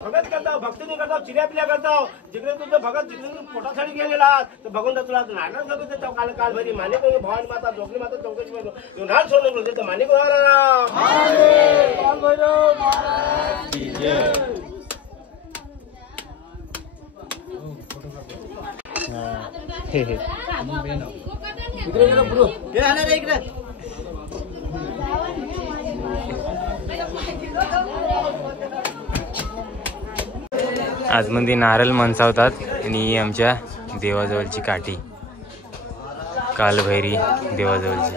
भगत करता भक्तीने करता चिल्या पिल्या करता जिकडे तुझं भगत जिकडे पोटासाठी गेलेला तर भगवंत तुला नाटक करतो देतो काल काल भरी माने करून भवानी माता जोगली माता चौकशी मध्ये नाल सोडून देतो माने कोणाला काल भैरव महाराज की जय. हे हे इकडे गेलो गुरु हे आले रे इकडे. आतमध्ये नारळ मनसावतात आणि आमच्या देवाजवळची काठी कालभैरी देवाजवळची.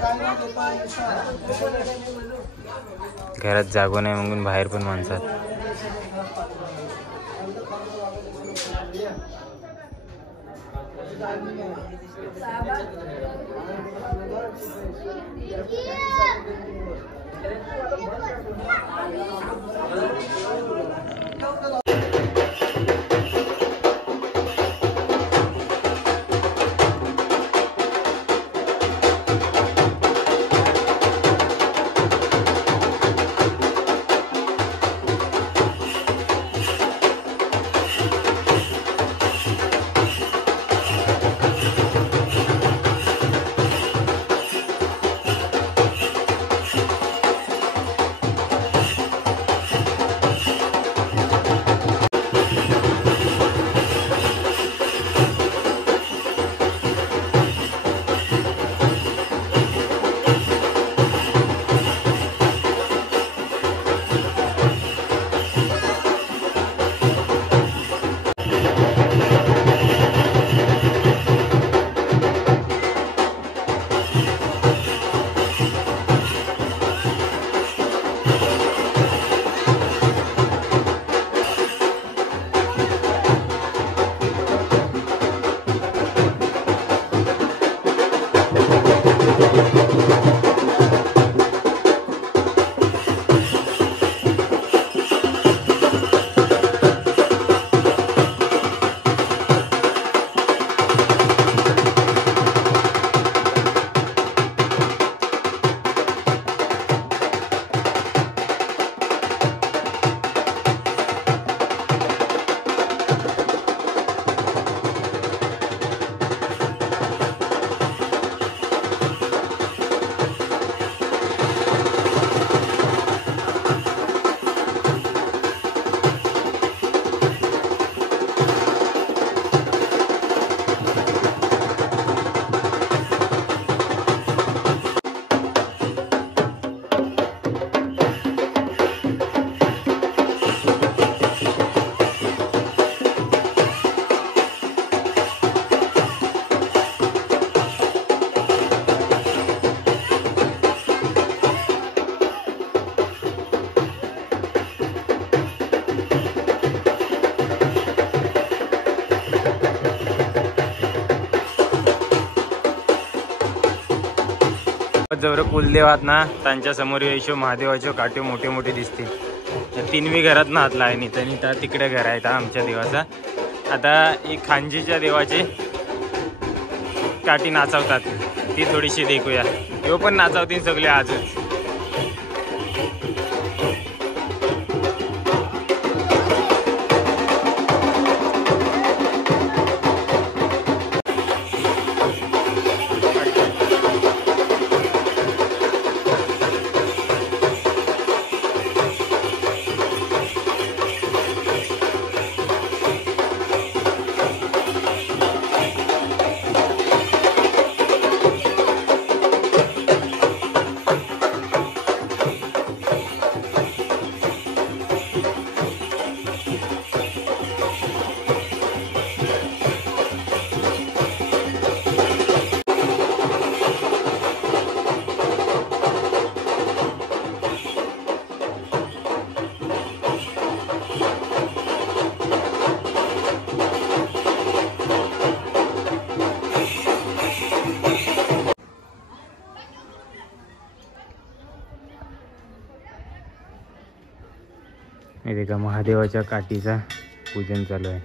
घरात जागो नाही म्हणून बाहेर पण माणसात. जवळ कुलदेव आहात ना त्यांच्या समोर येशो महादेवाचे काटे मोठे मोठे दिसतील. त्या तीनवी घरात ना हात लायनी त्यांनी त्या तिकडे घर आहेत आमच्या देवाचा. आता एक खांजीच्या देवाचे काठी नाचवतात ती थोडीशी देखूया. यो पण नाचवतील सगळे आजच. इथे का महादेवाच्या काठीचा पूजन चालू आहे.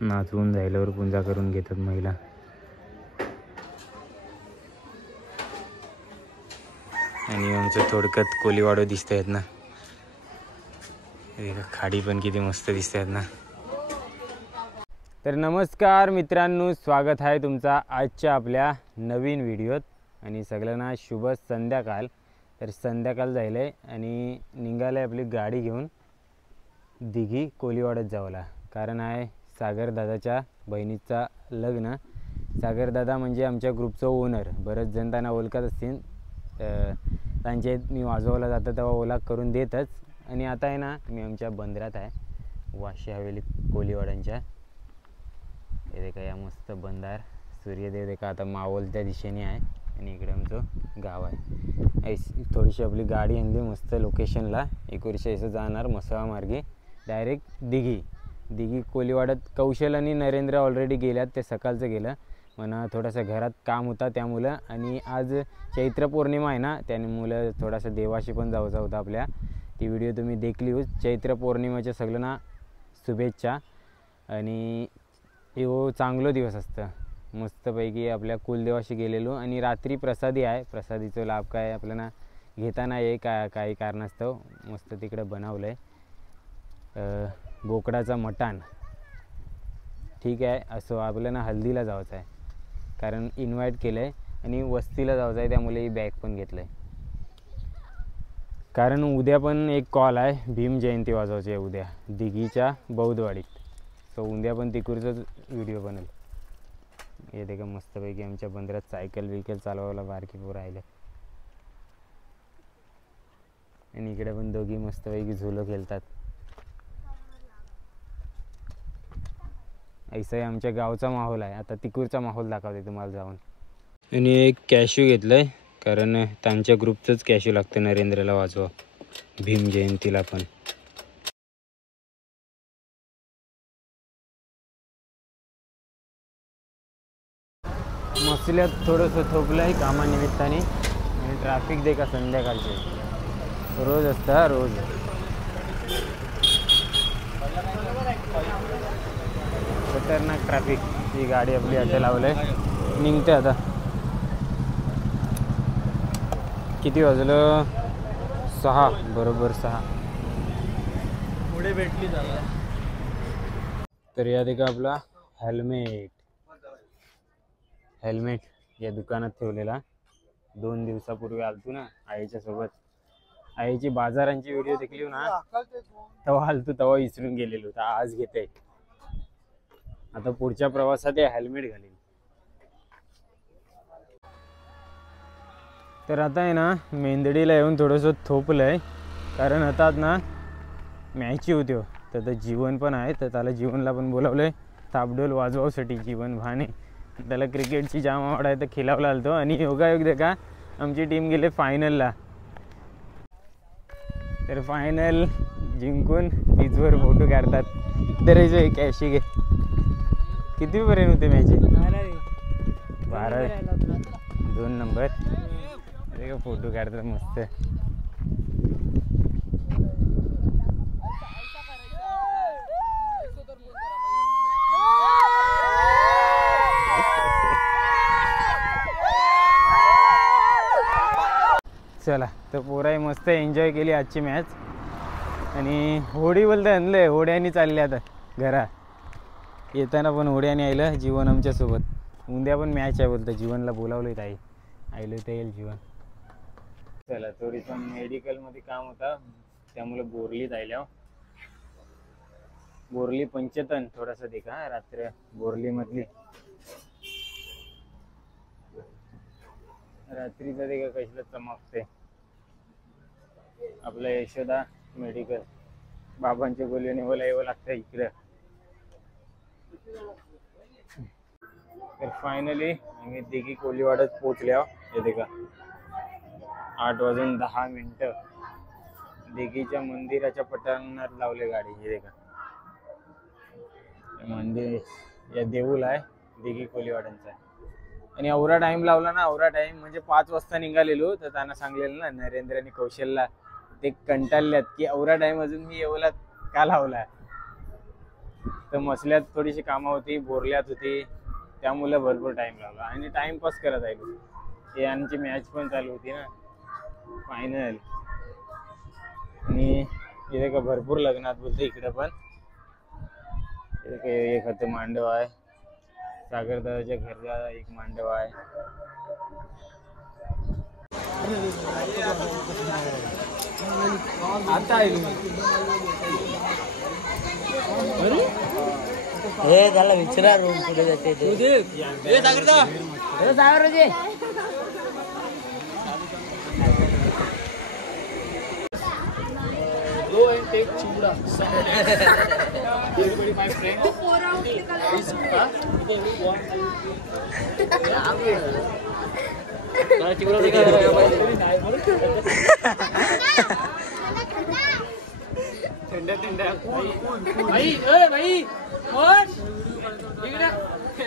नाचवून झाल्यावर पूजा करून घेतात महिला. आणि आमचं थोडक्यात कोलीवाडो दिसत आहेत ना, खाडी पण किती मस्त दिसत आहेत ना. तर नमस्कार मित्रांनो, स्वागत आहे तुमचा आजच्या आपल्या नवीन व्हिडिओत. आणि सगळ्यांना शुभ संध्याकाळ. तर संध्याकाळ जायला आहे आणि निघालं आहे आपली गाडी घेऊन दिघी कोलीवाड्यात जावला. कारण आहे सागरदादाच्या बहिणीचा लग्न. सागरदादा म्हणजे आमच्या ग्रुपचं ओनर. बरेच जण त्यांना ओळखत असतील. त्यांच्या मी वाजवायला जातं तेव्हा ओळख करून देतच. आणि आता आहे ना, मी आमच्या बंदरात आहे, वाशी हवेली कोलीवाड्यांच्या. हे देखा या मस्त बंदार, सूर्यदेव देखा आता मावळत्या दिशेने आहे. आणि इकडे आमचं गाव आहे. थोडीशी आपली गाडी आणली मस्त लोकेशनला. एक वर्ष असं जाणार मसावा मार्गे डायरेक्ट दिघी कोलीवाड्यात. कौशल आणि नरेंद्र ऑलरेडी गेल्यात, ते सकाळचं गेलं. म्हणा थोडंसं घरात काम होता त्यामुळं. आणि आज चैत्र पौर्णिमा आहे ना, त्यामुळं थोडासा देवाशी पण जायचं होता आपल्या. ती व्हिडिओ तुम्ही देखली हो. चैत्र पौर्णिमेच्या सगळ्यांना शुभेच्छा. आणि हो चांगलं दिवस असतं. मस्तपैकी आपल्या कुलदेवाशी गेलेलो. आणि रात्री प्रसादी आहे. प्रसादीचा लाभ काय आपल्याला घेताना आहे काही कारणास्तव मस्त तिकडे बनवलं आहे बोकडाचा मटण. ठीक आहे, असं आपल्याला हल्दीला जायचं आहे कारण इन्व्हाइट केलं आहे. आणि वस्तीला जायचं आहे त्यामुळे ही बॅग पण घेतलं आहे. कारण उद्या पण एक कॉल आहे, भीम जयंती वाजवायची आहे उद्या दिघीच्या बौद्धवाडीत. सो उद्या पण तिकडचंच व्हिडिओ बनेल. हे देखा मस्तपैकी आमच्या बंदरात सायकल बिकल चालवायला बारकी पोरं राहिले. आणि इकडे पण दोघी मस्तपैकी झुलो खेळतात. ऐसा आमच्या गावचा माहोल आहे. आता तिकडचा माहोल दाखवते तुम्हाला जाऊन. आणि एक कॅशू घेतलंय कारण त्यांच्या ग्रुपचंच कॅशू लागतं नरेंद्रला वाजवा भीम जयंतीला पण. मसल्यात थोडंसं थोपलं आहे कामानिमित्ताने. आणि ट्रॅफिक देखा संध्याकाळचे रोज असतं रोज. खतरनाक ट्रॅफिक. ही गाडी आपली अड्डे लावलं आहे, निघते आता. किती वाजलं? 6 बरोबर 6 पुढे भेटली झाला. तर या देखा आपला हेल्मेट या दुकानात ठेवलेला. 2 दिवसापूर्वी आलतो ना आईच्या सोबत. आईची बाजारांची व्हिडिओ देखली ना, तेव्हा आलतो तेव्हा विसरून गेलेलो. तर आज घेते. आता पुढच्या प्रवासात हे हेल्मेट घालीन. तर आता आहे ना मेंदडीला येऊन थोडंसं थोपलं आहे कारण आता ना मॅची होती. तर जीवन पण आहे, तर त्याला जीवनला पण बोलावलं आहे ताबडोल वाजवासाठी. जीवन भाने त्याला क्रिकेटची जाम आवड आहे, तर खेळावला आलतो. आणि योगायोग देखा आमची टीम गेले फायनलला. तर फायनल जिंकून पिचवर फोटो काढतात. तर एक कॅशी घे. कितीपर्यंत होते मॅच? 12 2 नंबर. अरे का फोटो काढतात मस्त. चला तर पोराही मस्त एन्जॉय केली आजची मॅच. आणि होडी बोलतं आणलं, होड्याने चालले आता घरा. येताना पण होड्याने आलं जीवन आमच्यासोबत. उद्या पण मॅच आहे बोलतं. जीवनला बोलावलं ताई, आयलं तर येईल जीवन. चला थोडीसं मेडिकलमध्ये काम होता त्यामुळे बोरलीत आल्या. बोरली पंचतन थोडासा देखा रात्र बोरलीमधली रात्रीचा देखा कसलं चमकते. आपलं यशोदा मेडिकल. बाबांच्या गोलीने मला यावं लागतं इकडं. तर फायनली आम्ही दिघी कोलीवाड्यात पोचल्या. हे देखा 8:10 दिघीच्या मंदिराच्या पटांगणात लावले गाडी. हे देखा मंदिर या देऊळ आहे दिघी कोलीवाड्यांचा. आणि एवढा टाइम लावला ना, एवढा टाइम म्हणजे 5 वाजता निघालेलो. तर त्यांना सांगलेलं ना नरेंद्र आणि कौशलला, ते कंटाळल्यात की एवढा टाइम अजून मी एवढा का लावला. तर मसल्यात थोडीशी कामं होती, बोरल्यात होती, त्यामुळे भरपूर टाइम लावला. आणि टाइमपास करत आहे. हे यांची मॅच पण चालू होती ना, फायनल. आणि इथे का भरपूर लग्नात बोलते इकडे पण. एक हात मांडव आहे, सागरदादाच्या घरचा एक मांडव आहे. आता हे झालं विचारा रूम पुढे जाते ते सागरदा Go and take chura. Everybody, my friend.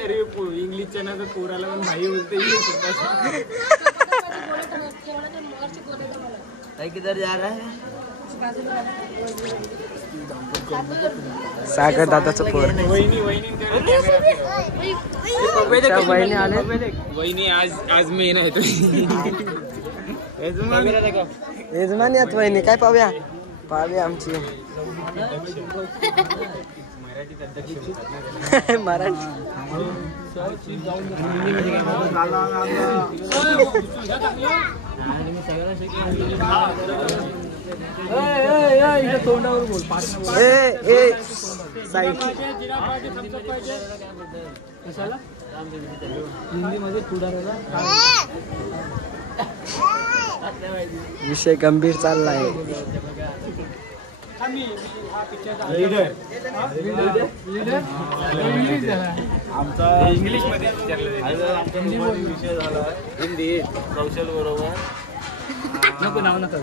अरे इंग्लिशच्या ना तर पोराला पण भाई बोलते. किधर जा रहा है? सागर दादाचं पोर. वहिनी आले. वहिनी आज मी नाही तो यजमान यात वहिनी काय पाहूया आमची मराठी. तोंडावर बोल. हिंदीमध्ये विषय गंभीर चाललाय. आमचा इंग्लिश मध्ये विषय झाला हिंदी कौशल बरोबर. नको नाव नका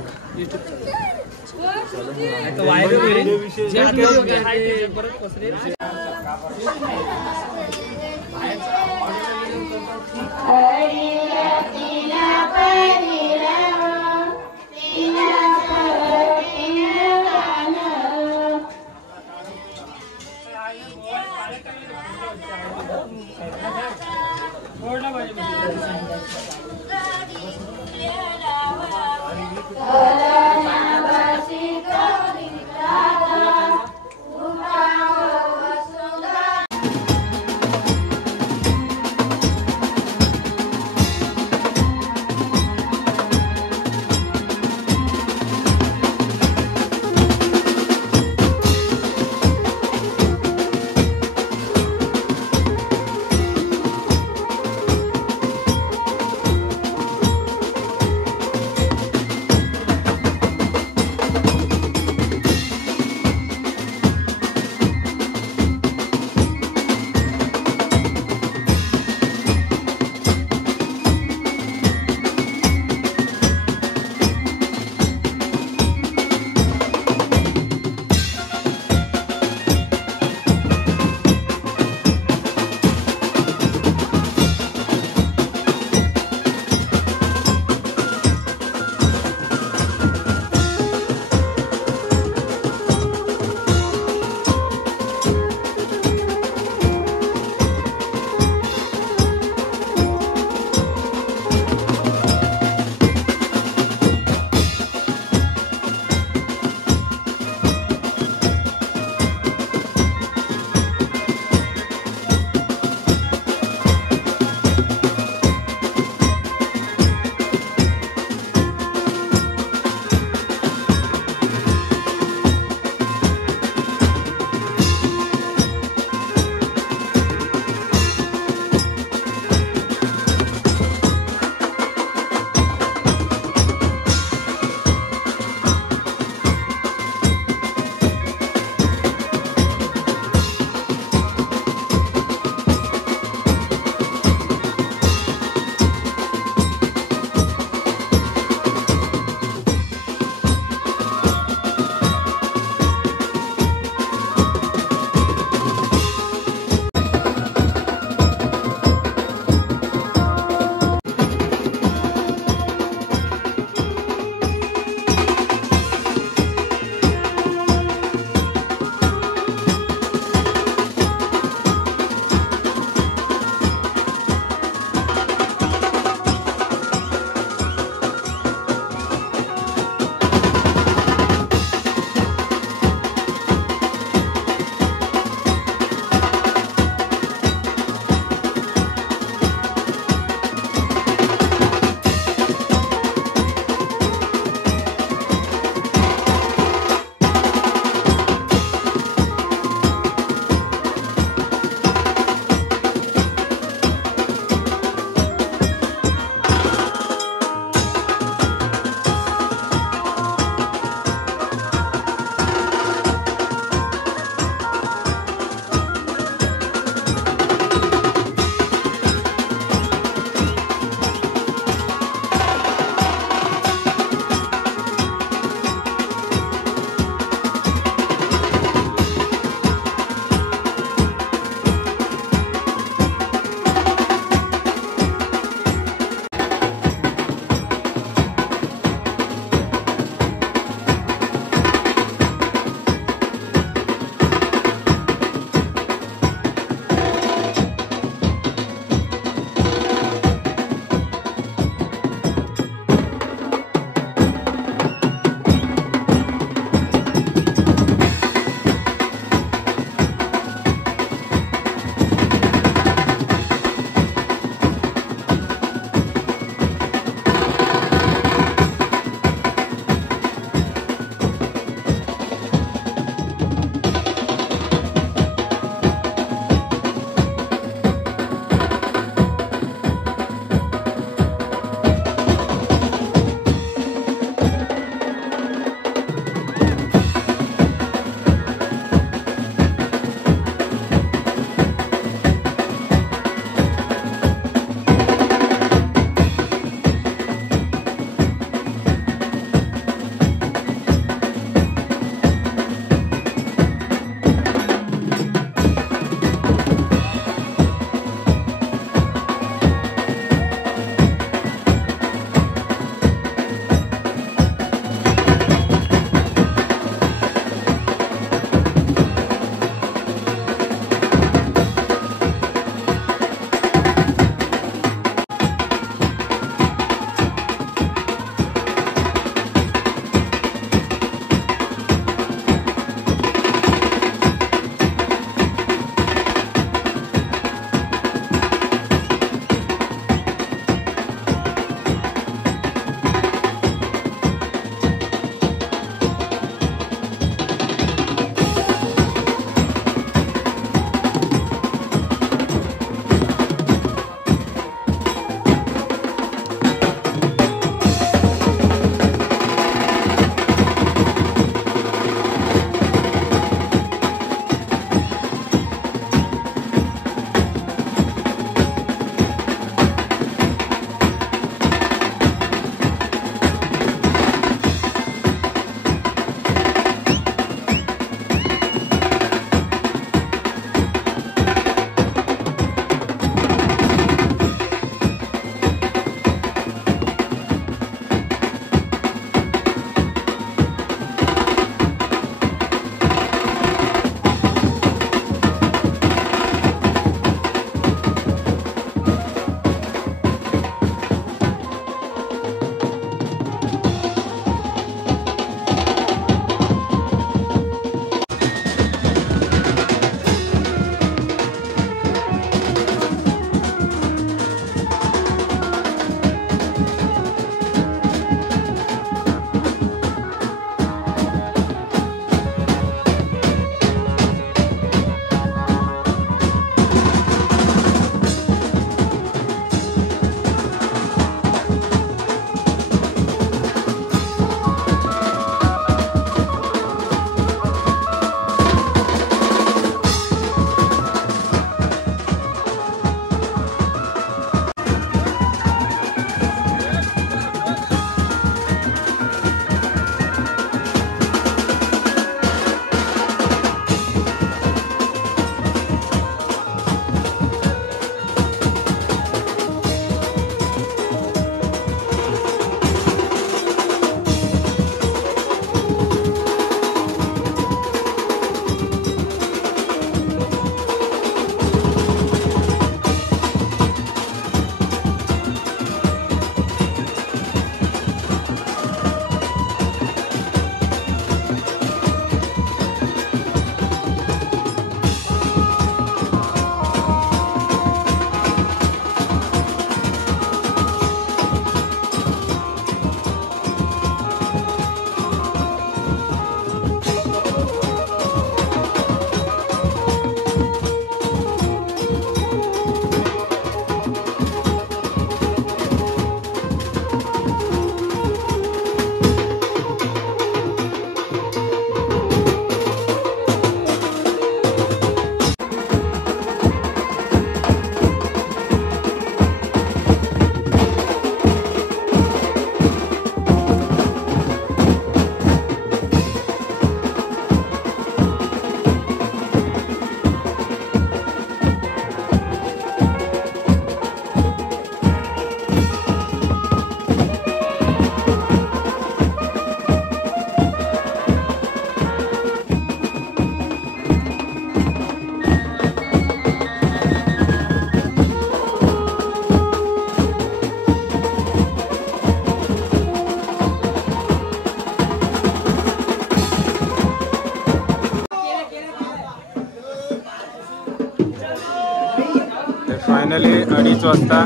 2:30 वाजता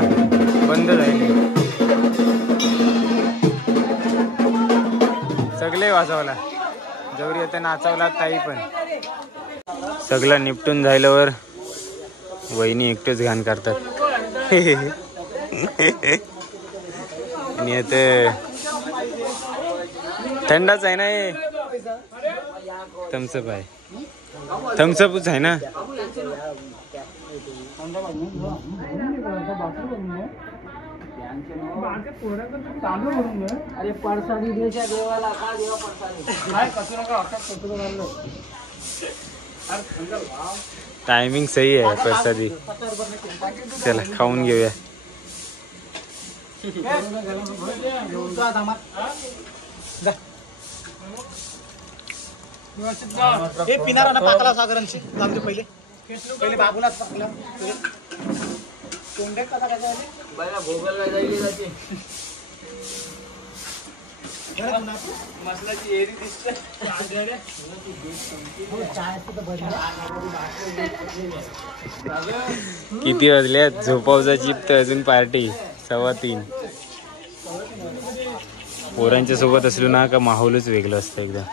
बंद झाली. सगळे वाजवला जवरी आता नाचवला ताई पण. सगळं निपटून झाल्यावर वहिनी एकटेच घाण करतात. आणि आता थंडाच आहे ना हे. थम्सअप आहे. थम्सअपच आहे ना. अरे परसादी देशा देवाला का देवा परसादी. टायमिंग सही आहे प्रसादी. चला खाऊन घेऊया. हे पिणारा ना पाकला सागरांची लांबते पहिले पहिले बाबूलाच पाकला तोंडे कसा काय बघा भोगलला जायली जाते. मसलाची एरी दिसते. किती वाजल्यात? झोपावचा चिप तर अजून पार्टी 3:15. पोरांच्या सोबत असलो ना का माहोलच वेगळं असतं एकदम.